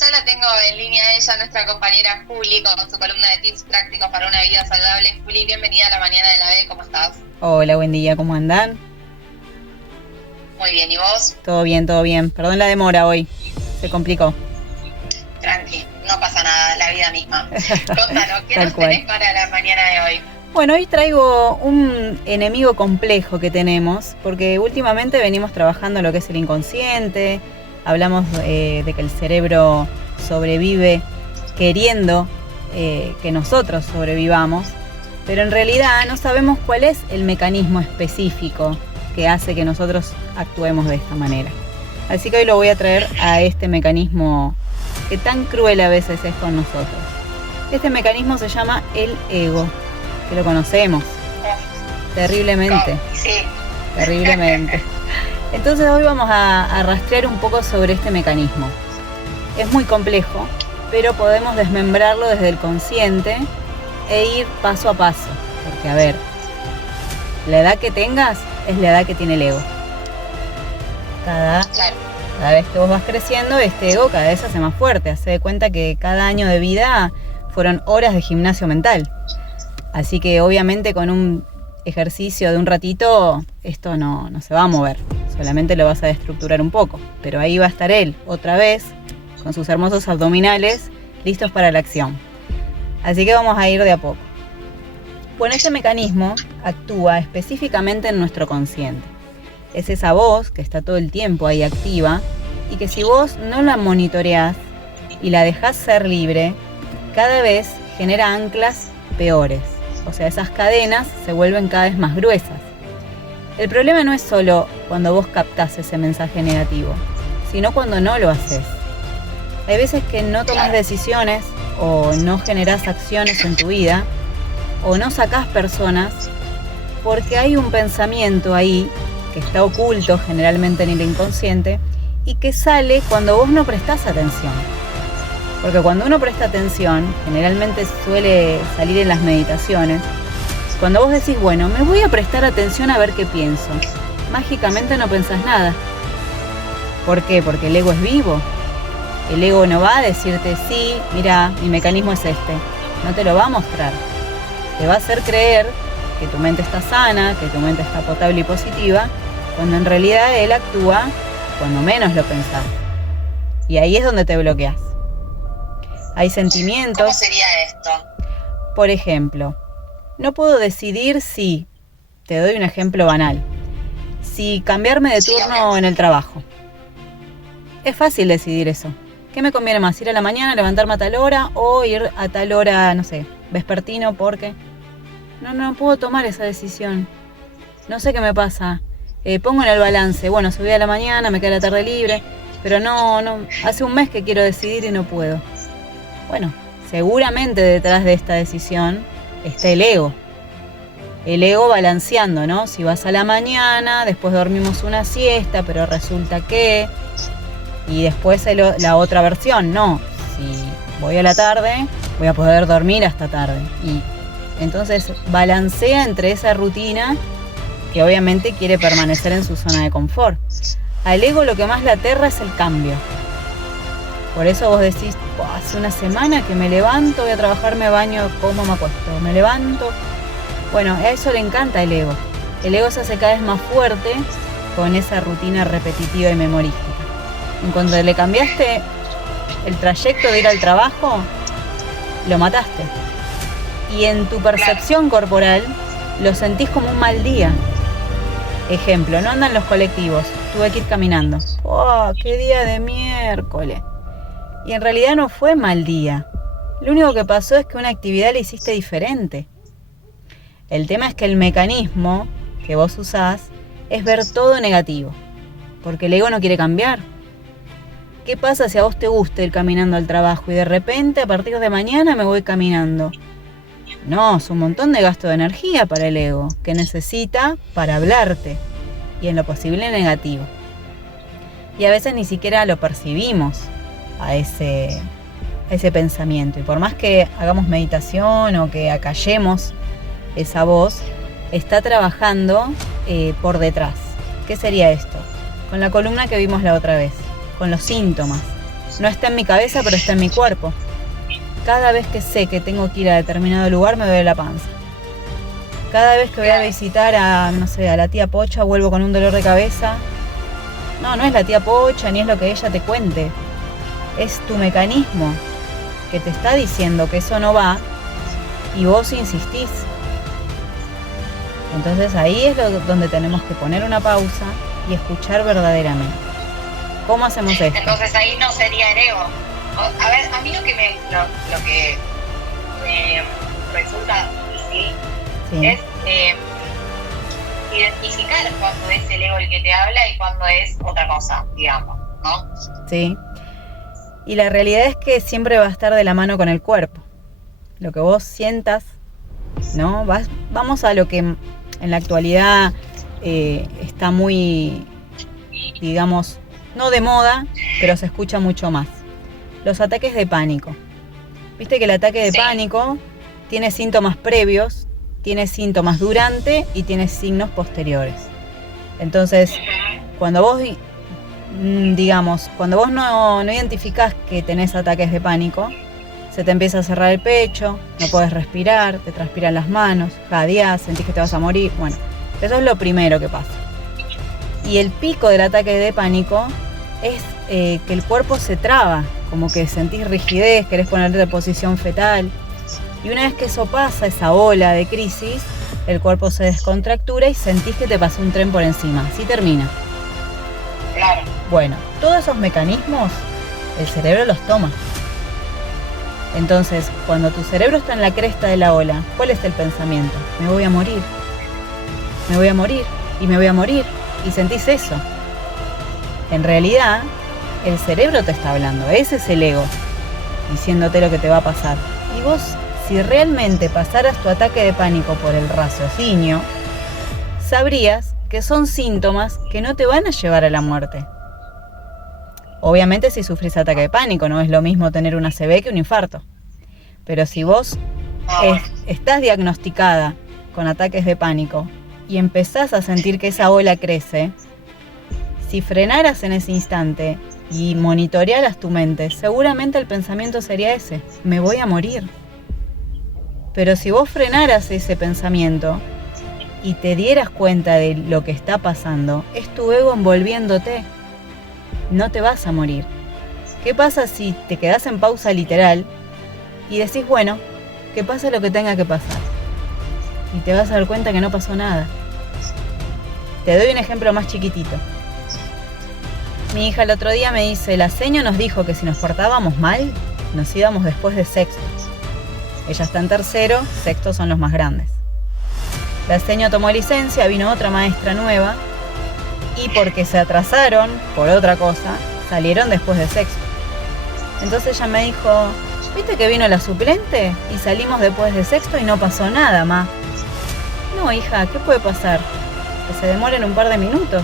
ya la tengo en línea ella, nuestra compañera Juli, con su columna de tips prácticos para una vida saludable. Juli, bienvenida a la mañana de la B, ¿cómo estás? Hola, buen día, ¿cómo andan? Muy bien, ¿y vos? Todo bien, todo bien. Perdón la demora hoy, se complicó. Tranqui, no pasa nada, la vida misma. Contanos, ¿qué Tal nos cual. tenés para la mañana de hoy? Bueno, hoy traigo un enemigo complejo que tenemos, porque últimamente venimos trabajando lo que es el inconsciente, hablamos de que el cerebro sobrevive queriendo que nosotros sobrevivamos, pero en realidad no sabemos cuál es el mecanismo específico que hace que nosotros actuemos de esta manera. Así que hoy lo voy a traer a este mecanismo que tan cruel a veces es con nosotros. Este mecanismo se llama el ego, que lo conocemos terriblemente. Sí. Terriblemente. Entonces hoy vamos a rastrear un poco sobre este mecanismo. Es muy complejo, pero podemos desmembrarlo desde el consciente e ir paso a paso. Porque a ver, la edad que tengas es la edad que tiene el ego. Cada vez que vos vas creciendo, este ego cada vez se hace más fuerte. Hace de cuenta que cada año de vida fueron horas de gimnasio mental. Así que obviamente con un ejercicio de un ratito esto no se va a mover. Solamente lo vas a destructurar un poco. Pero ahí va a estar él, otra vez, con sus hermosos abdominales, listos para la acción. Así que vamos a ir de a poco. Bueno, este mecanismo actúa específicamente en nuestro consciente. Es esa voz que está todo el tiempo ahí activa y que si vos no la monitoreás y la dejás ser libre, cada vez genera anclas peores. O sea, esas cadenas se vuelven cada vez más gruesas. El problema no es solo cuando vos captás ese mensaje negativo, sino cuando no lo haces. Hay veces que no tomás decisiones o no generás acciones en tu vida o no sacás personas porque hay un pensamiento ahí que está oculto generalmente en el inconsciente y que sale cuando vos no prestás atención. Porque cuando uno presta atención, generalmente suele salir en las meditaciones, cuando vos decís, bueno, me voy a prestar atención a ver qué pienso, mágicamente no pensás nada. ¿Por qué? Porque el ego es vivo. El ego no va a decirte, sí, mira, mi mecanismo es este. No te lo va a mostrar. Te va a hacer creer que tu mente está sana, que tu mente está potable y positiva, cuando en realidad él actúa cuando menos lo pensás. Y ahí es donde te bloqueas. Hay sentimientos. ¿Cómo sería esto? Por ejemplo, no puedo decidir si, te doy un ejemplo banal, si cambiarme de turno en el trabajo. Es fácil decidir eso. ¿Qué me conviene más? ¿Ir a la mañana, levantarme a tal hora o ir a tal hora, no sé, vespertino? Porque no puedo tomar esa decisión. No sé qué me pasa. Pongo en el balance, bueno, subí a la mañana, me queda la tarde libre, pero no, hace un mes que quiero decidir y no puedo. Bueno, seguramente detrás de esta decisión está el ego. El ego balanceando, ¿no? Si vas a la mañana, después dormimos una siesta, pero resulta que... Y después la otra versión, no. Si voy a la tarde, voy a poder dormir hasta tarde. Y entonces balancea entre esa rutina que obviamente quiere permanecer en su zona de confort. Al ego lo que más le aterra es el cambio. Por eso vos decís, hace una semana que me levanto, voy a trabajar, me baño, como, me acuesto, me levanto. Bueno, a eso le encanta el ego. El ego se hace cada vez más fuerte con esa rutina repetitiva y memorística. En cuanto le cambiaste el trayecto de ir al trabajo, lo mataste. Y en tu percepción corporal lo sentís como un mal día. Ejemplo, no andan los colectivos, tuve que ir caminando. ¡Oh, qué día de miércoles! Y en realidad no fue mal día. Lo único que pasó es que una actividad la hiciste diferente. El tema es que el mecanismo que vos usás es ver todo negativo, porque el ego no quiere cambiar. ¿Qué pasa si a vos te gusta ir caminando al trabajo y de repente a partir de mañana me voy caminando? No, es un montón de gasto de energía para el ego, que necesita para hablarte, y en lo posible negativo. Y a veces ni siquiera lo percibimos a ese pensamiento. Y por más que hagamos meditación o que acallemos esa voz, está trabajando por detrás. ¿Qué sería esto? Con la columna que vimos la otra vez, con los síntomas. No está en mi cabeza, pero está en mi cuerpo. Cada vez que sé que tengo que ir a determinado lugar, me duele la panza. Cada vez que voy a visitar a, no sé, a la tía Pocha, vuelvo con un dolor de cabeza. No, no es la tía Pocha, ni es lo que ella te cuente. Es tu mecanismo que te está diciendo que eso no va y vos insistís. Entonces ahí es donde tenemos que poner una pausa y escuchar verdaderamente. ¿Cómo hacemos esto? Entonces ahí no sería el ego. A ver, a mí lo que me resulta difícil es identificar cuando es el ego el que te habla y cuando es otra cosa, digamos, ¿no? Sí. Y la realidad es que siempre va a estar de la mano con el cuerpo. Lo que vos sientas, ¿no? Vamos a lo que en la actualidad está muy, digamos, no de moda, pero se escucha mucho más. Los ataques de pánico. Viste que el ataque de pánico tiene síntomas previos, tiene síntomas durante y tiene signos posteriores. Entonces, cuando vos, cuando vos no identificás que tenés ataques de pánico, se te empieza a cerrar el pecho, no podés respirar, te transpiran las manos, jadeás, sentís que te vas a morir. Bueno, eso es lo primero que pasa. Y el pico del ataque de pánico es que el cuerpo se traba, como que sentís rigidez, querés ponerte en posición fetal. Y una vez que eso pasa, esa ola de crisis, el cuerpo se descontractura y sentís que te pasó un tren por encima. Así termina. Claro. Bueno, todos esos mecanismos, el cerebro los toma. Entonces, cuando tu cerebro está en la cresta de la ola, ¿cuál es el pensamiento? Me voy a morir. Me voy a morir. Y me voy a morir. Y sentís eso. En realidad, el cerebro te está hablando. Ese es el ego, diciéndote lo que te va a pasar. Y vos, si realmente pasaras tu ataque de pánico por el raciocinio, sabrías que son síntomas que no te van a llevar a la muerte. Obviamente si sufrís ataque de pánico, no es lo mismo tener un ACV que un infarto. Pero si vos estás diagnosticada con ataques de pánico y empezás a sentir que esa ola crece, si frenaras en ese instante y monitorearas tu mente, seguramente el pensamiento sería ese: me voy a morir. Pero si vos frenaras ese pensamiento y te dieras cuenta de lo que está pasando, es tu ego envolviéndote. No te vas a morir. ¿Qué pasa si te quedás en pausa literal y decís, bueno, que pase lo que tenga que pasar? Y te vas a dar cuenta que no pasó nada. Te doy un ejemplo más chiquitito. Mi hija el otro día me dice, la seño nos dijo que si nos portábamos mal, nos íbamos después de sexto. Ella está en tercero, sexto son los más grandes. La seño tomó licencia, vino otra maestra nueva y porque se atrasaron por otra cosa, salieron después de sexto. Entonces ella me dijo, ¿viste que vino la suplente? Y salimos después de sexto y no pasó nada, ma. No, hija, ¿qué puede pasar? Que se demoren un par de minutos.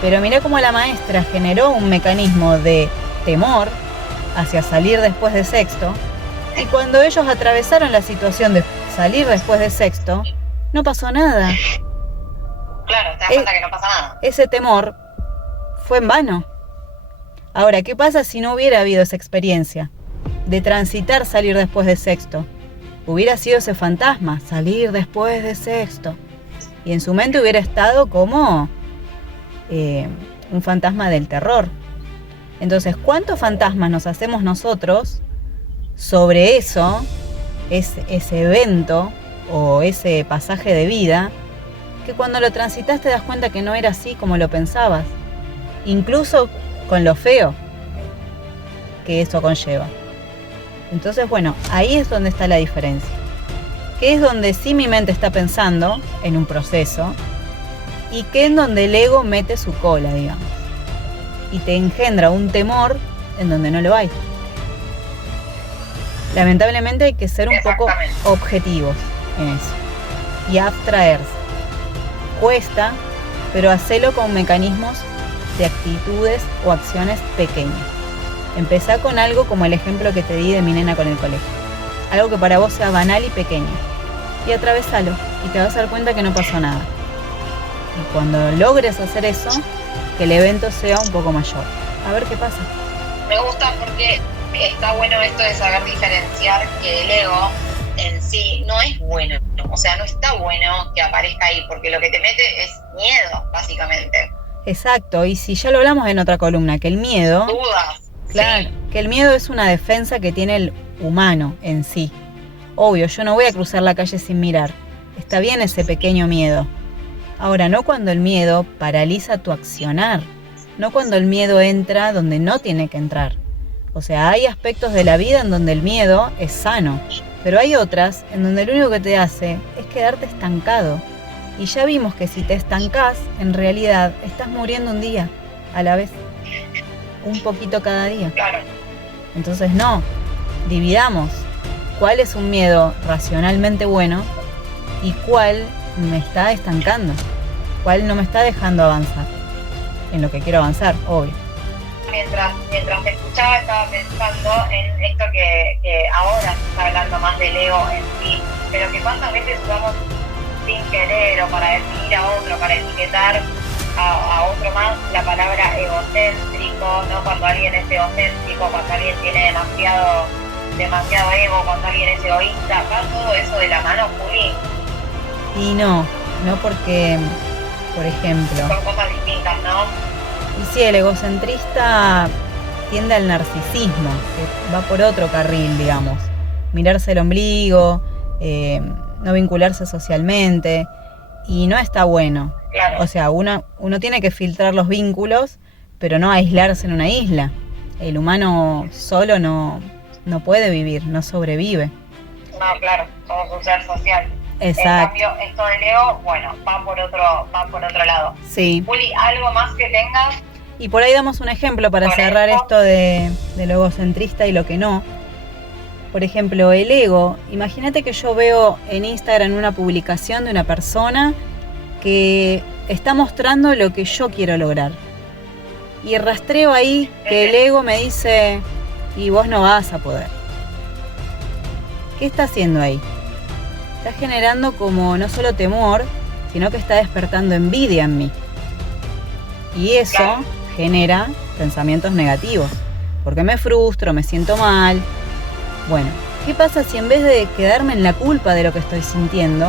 Pero mirá cómo la maestra generó un mecanismo de temor hacia salir después de sexto, y cuando ellos atravesaron la situación de salir después de sexto, no pasó nada. Claro, te das cuenta que no pasa nada. Ese temor fue en vano. Ahora, ¿qué pasa si no hubiera habido esa experiencia de transitar salir después de sexto? Hubiera sido ese fantasma, salir después de sexto. Y en su mente hubiera estado como un fantasma del terror. Entonces, ¿cuántos fantasmas nos hacemos nosotros sobre eso, ese evento o ese pasaje de vida, que cuando lo transitas te das cuenta que no era así como lo pensabas, incluso con lo feo que eso conlleva? Entonces, bueno, ahí es donde está la diferencia, que es donde sí mi mente está pensando en un proceso y que es donde el ego mete su cola, digamos, y te engendra un temor en donde no lo hay. Lamentablemente hay que ser un poco objetivos en eso y abstraerse. Cuesta, pero hacelo con mecanismos de actitudes o acciones pequeñas. Empezá con algo como el ejemplo que te di de mi nena con el colegio. Algo que para vos sea banal y pequeño. Y atravesalo y te vas a dar cuenta que no pasó nada. Y cuando logres hacer eso, que el evento sea un poco mayor. A ver qué pasa. Me gusta porque está bueno esto de saber diferenciar que el ego en sí no es bueno, o sea, no está bueno que aparezca ahí, porque lo que te mete es miedo, básicamente. Exacto, y si ya lo hablamos en otra columna, que el miedo... Dudas. Claro, Sí. que el miedo es una defensa que tiene el humano en sí. Obvio, yo no voy a cruzar la calle sin mirar. Está bien ese pequeño miedo. Ahora, no cuando el miedo paraliza tu accionar. No cuando el miedo entra donde no tiene que entrar. O sea, hay aspectos de la vida en donde el miedo es sano. Pero hay otras en donde lo único que te hace es quedarte estancado. Y ya vimos que si te estancás, en realidad estás muriendo un día a la vez. Un poquito cada día. Claro. Entonces no, dividamos cuál es un miedo racionalmente bueno y cuál me está estancando, cuál no me está dejando avanzar en lo que quiero avanzar, obvio. Mientras te escuchaba estaba pensando en esto que ahora se está hablando más del ego en sí, pero que cuántas veces usamos sin querer o para definir a otro, para etiquetar a otro más la palabra egocéntrico, ¿no? Cuando alguien es egocéntrico, cuando alguien tiene demasiado ego, cuando alguien es egoísta, ¿va todo eso de la mano, Juli? Y no porque, por ejemplo... Son cosas distintas, ¿no? Y sí, el egocentrista tiende al narcisismo, que va por otro carril, digamos. Mirarse el ombligo, no vincularse socialmente, y no está bueno. Claro. O sea, uno tiene que filtrar los vínculos, pero no aislarse en una isla. El humano solo no puede vivir, no sobrevive. No, claro, somos un ser social. Exacto. En cambio, esto del ego, bueno, va por otro lado. Sí. Juli, ¿algo más que tengas? Y por ahí damos un ejemplo para ¿Con cerrar esto? esto de lo egocentrista y lo que no. Por ejemplo, el ego. Imagínate que yo veo en Instagram una publicación de una persona que está mostrando lo que yo quiero lograr. Y rastreo ahí que el ego me dice, y vos no vas a poder. ¿Qué está haciendo ahí? Está generando como no solo temor, sino que está despertando envidia en mí. Y eso genera pensamientos negativos, porque me frustro, me siento mal. Bueno, ¿qué pasa si en vez de quedarme en la culpa de lo que estoy sintiendo,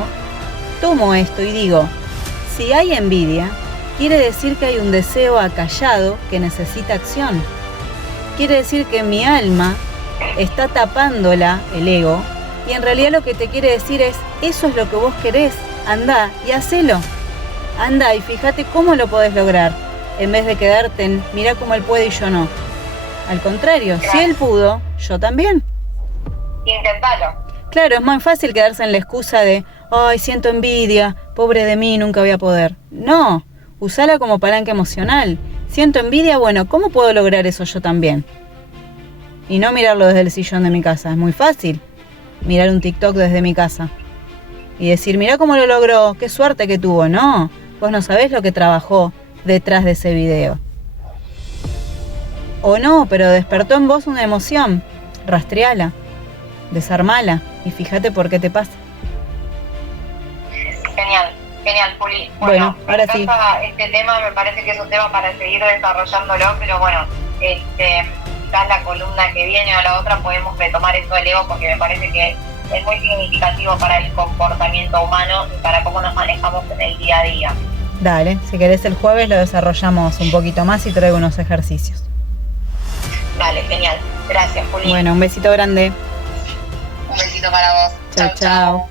tomo esto y digo, si hay envidia, quiere decir que hay un deseo acallado que necesita acción. Quiere decir que mi alma está tapándola, el ego, y en realidad lo que te quiere decir es, eso es lo que vos querés, andá y hacelo. Andá y fíjate cómo lo podés lograr, en vez de quedarte en, mirá cómo él puede y yo no. Al contrario, si él pudo, yo también. Intentalo. Claro, es muy fácil quedarse en la excusa de, ay, siento envidia, pobre de mí, nunca voy a poder. No, usala como palanca emocional. Siento envidia, bueno, ¿cómo puedo lograr eso yo también? Y no mirarlo desde el sillón de mi casa, es muy fácil. Mirar un TikTok desde mi casa. Y decir, mirá cómo lo logró, qué suerte que tuvo. No, vos no sabés lo que trabajó detrás de ese video. O no, pero despertó en vos una emoción. Rastreala, desarmala y fíjate por qué te pasa. Genial, Juli. Bueno, ahora sí. Este tema me parece que es un tema para seguir desarrollándolo, pero bueno, quizás la columna que viene o la otra podemos retomar esto del ego porque me parece que es muy significativo para el comportamiento humano y para cómo nos manejamos en el día a día. Dale, si querés el jueves lo desarrollamos un poquito más y traigo unos ejercicios. Dale, genial. Gracias, Juli. Bueno, un besito grande. Un besito para vos. Chao, chao.